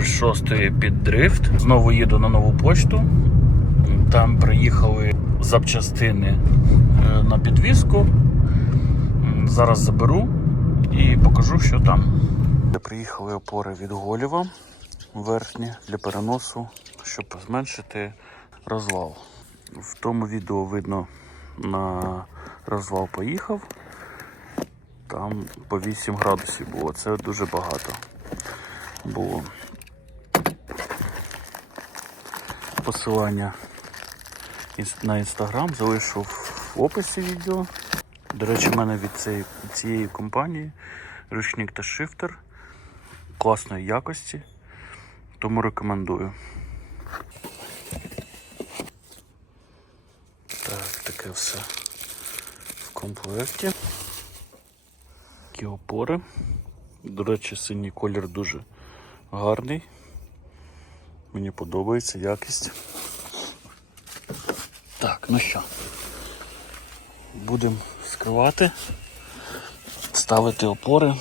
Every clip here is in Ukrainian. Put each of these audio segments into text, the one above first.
шостої під дрифт. Знову їду на нову почту. Там приїхали запчастини е, на підвізку. Зараз заберу і покажу, що там. Приїхали опори від Голєва верхні для переносу, щоб зменшити розвал. В тому відео видно на розвал поїхав. Там по 8 градусів було. Це дуже багато було. Посилання на інстаграм залишу в описі відео. До речі, в мене від цієї, цієї компанії ручник та шифтер класної якості, тому рекомендую. Так, таке все в комплекті. Такі опори. До речі, синій колір дуже гарний. Мені подобається якість. Так, ну що, будемо скривати, ставити опори.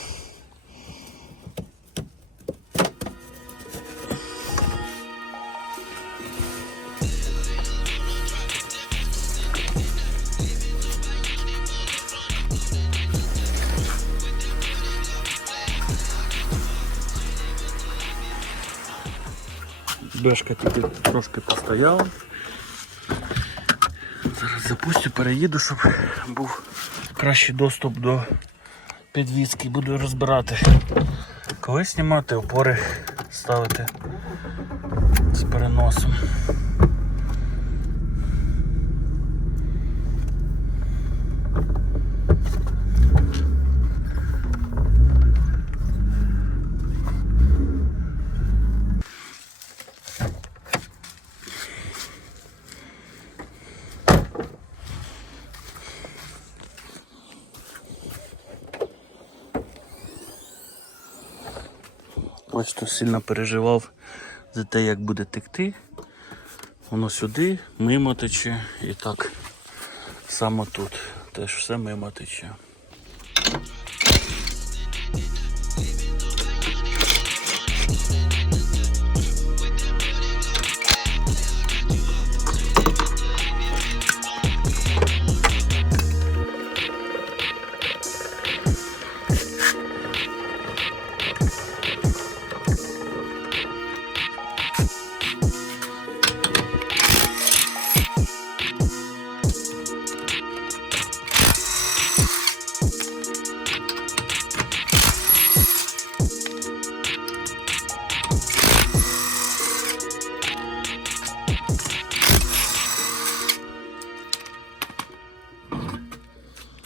Бешка тільки трошки постояла. Зараз запустю, переїду, щоб був кращий доступ до підвізки. Буду розбирати. Коли знімати опори, ставити з переносом. То сильно переживав за те, як буде текти. Воно сюди, мимо тече і так само тут. Теж все мимо тече.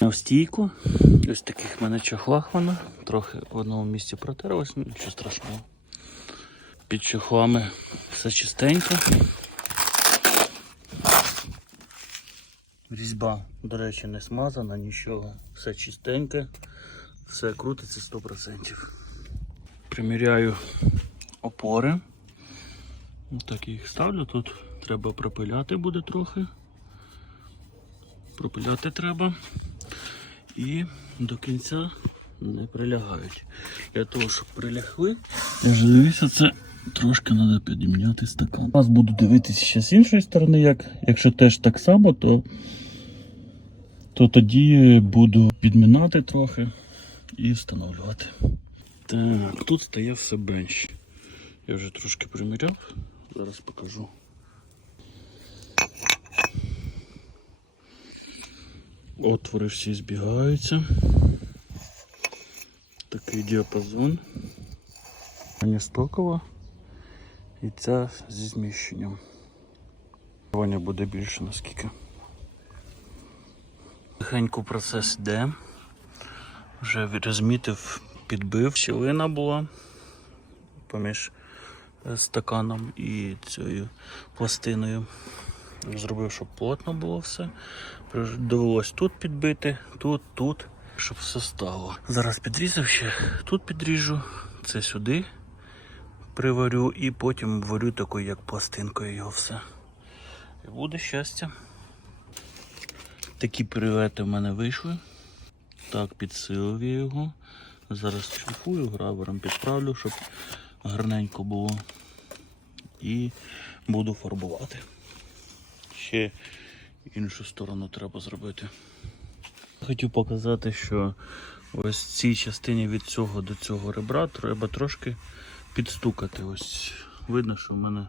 В стійку. Ось таких в мене чохлах вона. Трохи в одному місці протерлась, нічого страшного. Під чохлами все чистенько. Різьба, до речі, не смазана, нічого. Все чистеньке, все крутиться 100%. Приміряю опори. Ось Так їх ставлю. Тут треба пропиляти буде трохи. Пропиляти треба. І до кінця не прилягають. Для того, щоб прилягли, я вже дивився, це трошки треба підімняти стакан. Зараз буду дивитися ще з іншої сторони, як, якщо теж так само, то, то тоді буду підмінати трохи і встановлювати. Так, тут стає все бенч. Я вже трошки приміряв, зараз покажу. Отвори всі збігаються. Такий діапазон. Аня стокова і ця зі зміщенням. Ваня буде більше наскільки. Тихенько процес йде. Вже розмітив, підбив. Щілина була поміж е, стаканом і цією пластиною. Зробив, щоб плотно було все. Довелось тут підбити, тут, тут, щоб все стало. Зараз підрізав ще, тут підріжу, це сюди приварю і потім варю такою, як пластинкою його все. І буде щастя. Такі привети в мене вийшли. Так, підсилив я його. Зараз шліфую, гравером підправлю, щоб гарненько було. І буду фарбувати. Ще іншу сторону треба зробити. Хотів показати, що ось цій частині від цього до цього ребра треба трошки підстукати. Ось видно, що в мене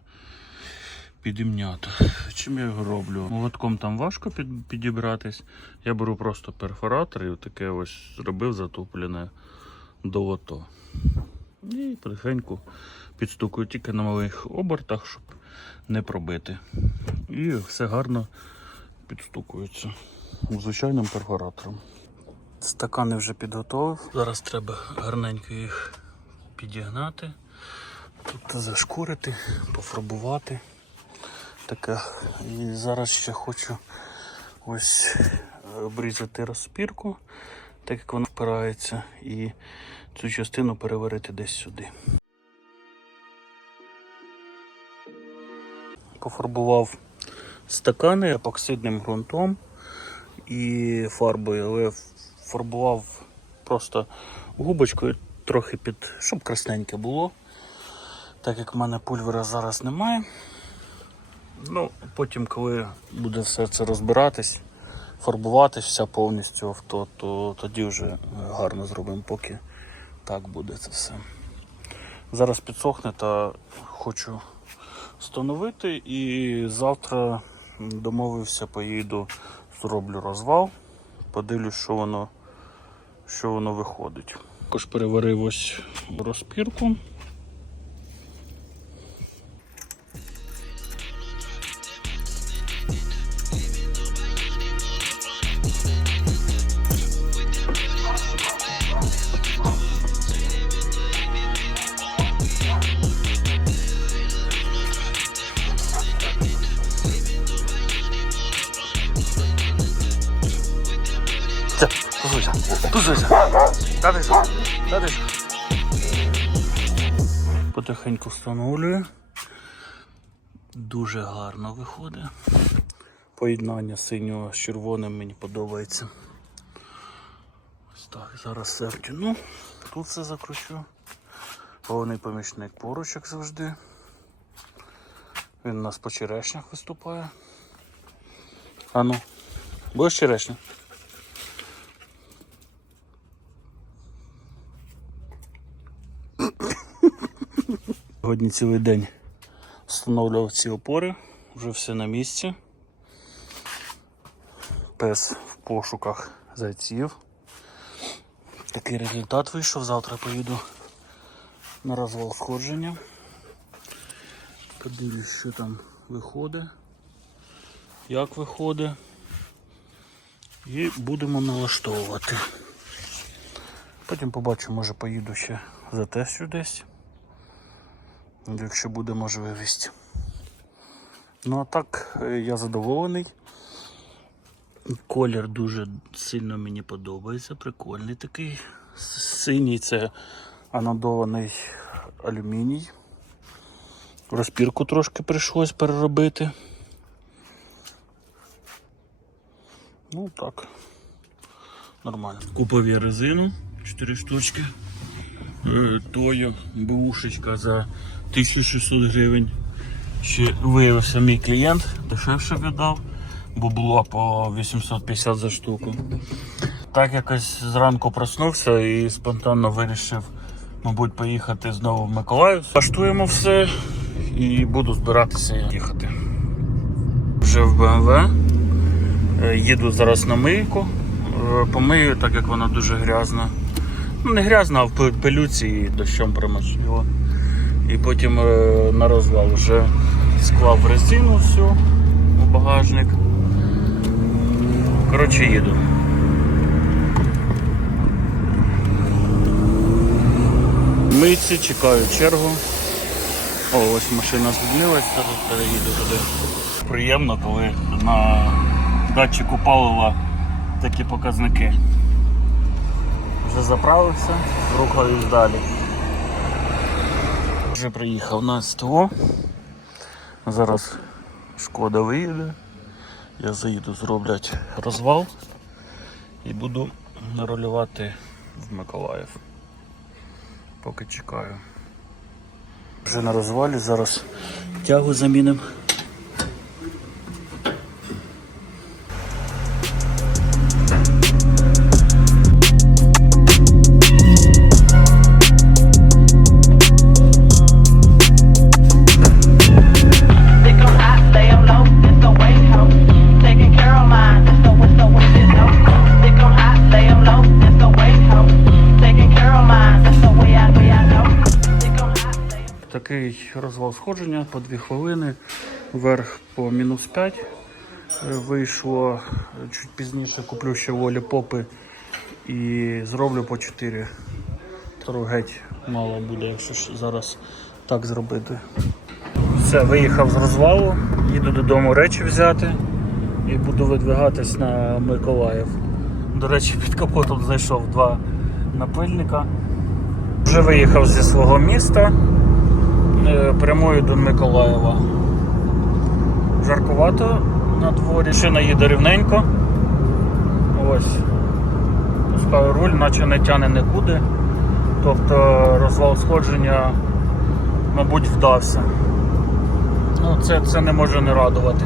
підімнято. Чим я його роблю? Молотком там важко під, підібратись. Я беру просто перфоратор і таке ось зробив затуплене долото. І потихеньку підстукую тільки на малих обертах, щоб не пробити. І все гарно підстукується звичайним перфоратором. Стакани вже підготовив. Зараз треба гарненько їх підігнати, тут зашкурити, пофарбувати. Таке. І зараз ще хочу ось обрізати розпірку, так як вона впирається, і цю частину переварити десь сюди. Пофарбував стакани епоксидним ґрунтом і фарбою, але фарбував просто губочкою трохи під, щоб красненьке було. Так як в мене пульвера зараз немає. Ну, потім, коли буде все це розбиратись, фарбуватись вся повністю авто, то тоді вже гарно зробимо, поки так буде це все. Зараз підсохне та хочу встановити і завтра домовився, поїду, зроблю розвал, подивлюсь, що воно, що воно виходить. Також переварив ось розпірку. Це, тузуйся, тузуйся. Дадися, дадися. Потихеньку встановлюю. Дуже гарно виходить. Поєднання синього з червоним мені подобається. Ось так, зараз все втягну. Тут все закручу. Головний помічник поруч, як завжди. Він у нас по черешнях виступає. А ну, будеш черешня? Сьогодні цілий день встановлював ці опори, вже все на місці. Пес в пошуках зайців. Такий результат вийшов. Завтра поїду на розвал сходження. Подивлюсь, що там виходить, як виходить. І будемо налаштовувати. Потім побачу, може поїду ще затестю десь. Якщо буде можливість. Ну а так, е, я задоволений. Колір дуже сильно мені подобається, прикольний такий. Синій це анодований алюміній. Розпірку трошки прийшлось переробити. Ну так. Нормально. Купив я резину 4 штучки. Е, Тою бушечка за 1600 гривень. Ще виявився мій клієнт, дешевше віддав, бо було по 850 за штуку. Так якось зранку проснувся і спонтанно вирішив, мабуть, поїхати знову в Миколаїв. Паштуємо все і буду збиратися їхати. Вже в БМВ. Е, Їду зараз на мийку. Е, Помию, так як вона дуже грязна. Ну, не грязна, а в пи- пилюці і дощом промочило. І потім е, на розвал вже склав резину всю у багажник. Коротше, їду. Митці, чекаю чергу. О, ось машина звільнилась, зараз переїду туди. Приємно, коли на датчику палива такі показники. Вже заправився, рухаюсь далі. Вже приїхав на СТО. Зараз шкода виїде. Я заїду, зроблять розвал і буду наролювати в Миколаїв. Поки чекаю. Вже на розвалі, зараз тягу замінимо. Такий розвал сходження по 2 хвилини, вверх по мінус 5. Е, Вийшло е, чуть пізніше, куплю ще волі попи і зроблю по 4. Тару геть мало буде, якщо ж зараз так зробити. Все, виїхав з розвалу, їду додому речі взяти і буду видвигатись на Миколаїв. До речі, під капотом знайшов два напильника. Вже виїхав зі свого міста. Е, Прямую до Миколаєва. Жаркувато на дворі. Шина їде рівненько. Ось. Пускаю руль, наче не тяне нікуди. Тобто розвал сходження, мабуть, вдався. Ну, це, це не може не радувати.